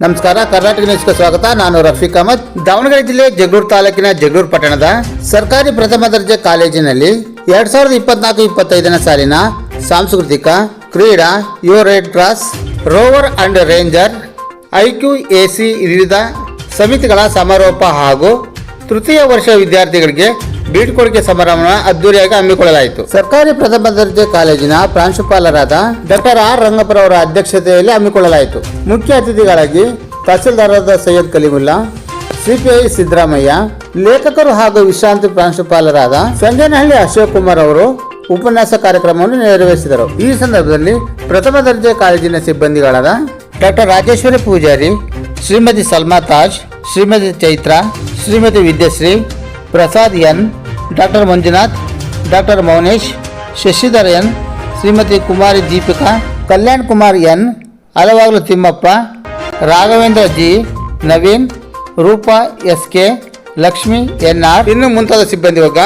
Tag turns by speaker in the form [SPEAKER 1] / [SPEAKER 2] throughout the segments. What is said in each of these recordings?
[SPEAKER 1] ನಮಸ್ಕಾರ, ಕರ್ನಾಟಕ ನ್ಯೂಸ್ಗೆ ಸ್ವಾಗತ. ನಾನು ರಫೀಕ್ ಅಹಮದ್. ದಾವಣಗೆರೆ ಜಿಲ್ಲೆ ಜಗಳೂರು ತಾಲೂಕಿನ ಜಗಳೂರು ಪಟ್ಟಣದ ಸರ್ಕಾರಿ ಪ್ರಥಮ ದರ್ಜೆ ಕಾಲೇಜಿನಲ್ಲಿ ಎರಡ್ ಸಾವಿರದ ಇಪ್ಪತ್ನಾಲ್ಕು ಇಪ್ಪತ್ತೈದನೇ ಸಾಲಿನ ಸಾಂಸ್ಕೃತಿಕ ಕ್ರೀಡಾ ಯುವ red cross rover and ranger, IQ AC ವಿವಿಧ ಸಮಿತಿಗಳ ಸಮಾರೋಪ ಹಾಗೂ ತೃತೀಯ ವರ್ಷ ವಿದ್ಯಾರ್ಥಿಗಳಿಗೆ ಬೀಳ್ಕೊಡುಗೆ ಸಮಾರಂಭ ಅದ್ದೂರಿಯಾಗಿ ಹಮ್ಮಿಕೊಳ್ಳಲಾಯಿತು. ಸರ್ಕಾರಿ ಪ್ರಥಮ ದರ್ಜೆ ಕಾಲೇಜಿನ ಪ್ರಾಂಶುಪಾಲರಾದ ಡಾಕ್ಟರ್ ಆರ್ ರಂಗಪ್ಪರವರ ಅಧ್ಯಕ್ಷತೆಯಲ್ಲಿ ಹಮ್ಮಿಕೊಳ್ಳಲಾಯಿತು. ಮುಖ್ಯ ಅತಿಥಿಗಳಾಗಿ ತಹಸೀಲ್ದಾರರಾದ ಸೈಯದ್ ಕಲಿಮುಲ್ಲಾ, ಸಿಪಿಐ ಸಿದ್ದರಾಮಯ್ಯ, ಲೇಖಕರು ಹಾಗೂ ವಿಶ್ರಾಂತಿ ಪ್ರಾಂಶುಪಾಲರಾದ ಸಂಜನಹಳ್ಳಿ ಅಶೋಕ್ ಕುಮಾರ್ ಅವರು ಉಪನ್ಯಾಸ ಕಾರ್ಯಕ್ರಮವನ್ನು ನೆರವೇರಿಸಿದರು. ಈ ಸಂದರ್ಭದಲ್ಲಿ ಪ್ರಥಮ ದರ್ಜೆ ಕಾಲೇಜಿನ ಸಿಬ್ಬಂದಿಗಳಾದ doctor Rajeshwari Poojari, Shrimati Salma Taj, Shrimati Chaitra, Shrimati Vidyashree, Prasad N doctor Manjunath, doctor Mounesh, Shashidhar N, Shrimati Kumari Deepika, Kalyan Kumar N Halavagalu Thimmappa, Raghavendra G, Naveen, Roopa S K, Lakshmi N R. ಇನ್ನು ಮುಂತಾದ ಸಿಬ್ಬಂದಿ ವರ್ಗ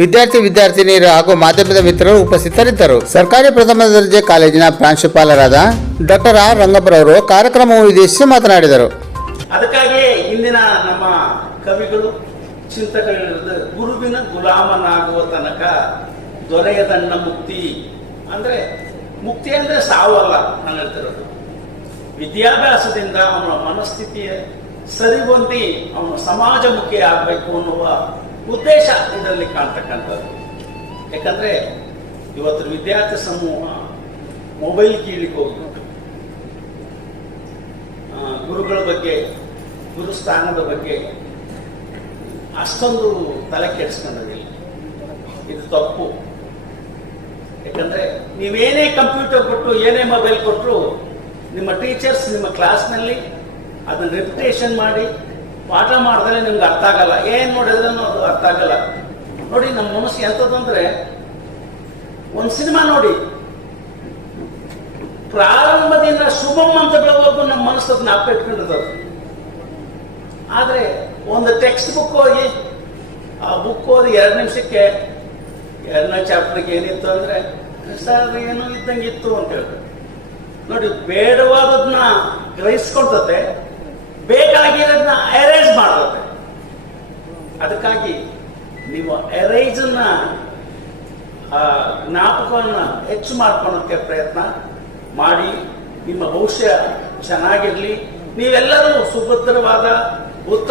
[SPEAKER 1] ವಿದ್ಯಾರ್ಥಿ ವಿದ್ಯಾರ್ಥಿನಿಯರು ಹಾಗೂ ಮಾಧ್ಯಮದ ಮಿತ್ರರು ಉಪಸ್ಥಿತರಿದ್ದರು. ಸರ್ಕಾರಿ ಪ್ರಥಮ ದರ್ಜೆ ಕಾಲೇಜಿನ ಪ್ರಾಂಶುಪಾಲರಾದ ಡಾಕ್ಟರ್ ಆರ್ ರಂಗಪ್ಪರವರು ಕಾರ್ಯಕ್ರಮ ಉದ್ದೇಶಿಸಿ ಮಾತನಾಡಿದರು.
[SPEAKER 2] ಚಿಂತಕಗಳಿರೋದು ಗುರುವಿನ ಗುಲಾಮನಾಗುವ ತನಕ ದೊರೆಯದನ್ನ ಮುಕ್ತಿ. ಅಂದ್ರೆ ಮುಕ್ತಿ ಅಂದ್ರೆ ಸಾವಲ್ಲ ನಾನು ಹೇಳ್ತಿರೋದು. ವಿದ್ಯಾಭ್ಯಾಸದಿಂದ ಅವನ ಮನಸ್ಥಿತಿಯ ಸರಿಹೊಂದಿ ಅವನು ಸಮಾಜಮುಖಿ ಆಗಬೇಕು ಅನ್ನುವ ಉದ್ದೇಶ ಇದರಲ್ಲಿ ಕಾಣ್ತಕ್ಕಂಥದ್ದು. ಯಾಕಂದ್ರೆ ಇವತ್ತು ವಿದ್ಯಾರ್ಥಿ ಸಮೂಹ ಮೊಬೈಲ್ ಕೀಳಿಗೆ ಹೋಗ್ಬಿಟ್ಟು ಗುರುಗಳ ಬಗ್ಗೆ, ಗುರುಸ್ಥಾನದ ಬಗ್ಗೆ ಅಷ್ಟೊಂದು ತಲೆ ಕೆಡಿಸ್ಕೊಂಡಿಲ್ಲ ಇದು ತಪ್ಪು. ಯಾಕಂದ್ರೆ ನೀವೇನೇ ಕಂಪ್ಯೂಟರ್ ಕೊಟ್ಟು, ಏನೇ ಮೊಬೈಲ್ ಕೊಟ್ಟರು ನಿಮ್ಮ ಟೀಚರ್ಸ್ ನಿಮ್ಮ ಕ್ಲಾಸ್ನಲ್ಲಿ ಅದನ್ನ ರೆಪ್ಯುಟೇಷನ್ ಮಾಡಿ ಪಾಠ ಮಾಡಿದ್ರೆ ನಿಮ್ಗೆ ಅರ್ಥ ಆಗಲ್ಲ. ಏನ್ ನೋಡಿದ್ರೆ ಅದು ಅರ್ಥ ಆಗಲ್ಲ. ನೋಡಿ, ನಮ್ಮ ಮನಸ್ಸು ಎಂಥದ್ದು ಅಂದ್ರೆ, ಒಂದು ಸಿನಿಮಾ ನೋಡಿ. ಪ್ರಾರಂಭದಿಂದ ಶುಭಂ ಅಂತ ಬೆಳವರೆಗೂ ನಮ್ಮ ಮನಸ್ಸು ಜ್ಞಾಪಕ ಇಟ್ಕೊಂಡಿರ್ತದೆ ಆದ್ರೆ ಒಂದು ಟೆಕ್ಸ್ಟ್ ಬುಕ್ ಹೋಗಿ, ಆ ಬುಕ್ ಓದಿ ಎರಡು ನಿಮಿಷಕ್ಕೆ ಎರಡನೇ ಚಾಪ್ಟರ್ಗೆ ಏನಿತ್ತು ಅಂದ್ರೆ, ಸರ್, ಏನೋ ಇದ್ದಂಗೆ ಇತ್ತು ಅಂತ ಹೇಳ್ತಾರೆ. ನೋಡಿ, ಬೇಡವಾದದ್ನ ಗ್ರಹಿಸ್ಕೊಳ್ತತೆ ಬೇಕಾಗಿರೋದನ್ನ ಅರೇಂಜ್ ಮಾಡ್ತತೆ. ಅದಕ್ಕಾಗಿ ನೀವು ಆ ಜ್ಞಾಪಕವನ್ನ ಹೆಚ್ಚು ಮಾಡ್ಕೊಳಕ್ಕೆ ಪ್ರಯತ್ನ ಮಾಡಿ, ನಿಮ್ಮ ಭವಿಷ್ಯ ಚೆನ್ನಾಗಿರ್ಲಿ. ನೀವೆಲ್ಲರೂ ಸುಭದ್ರವಾದ, ಉತ್ತಮ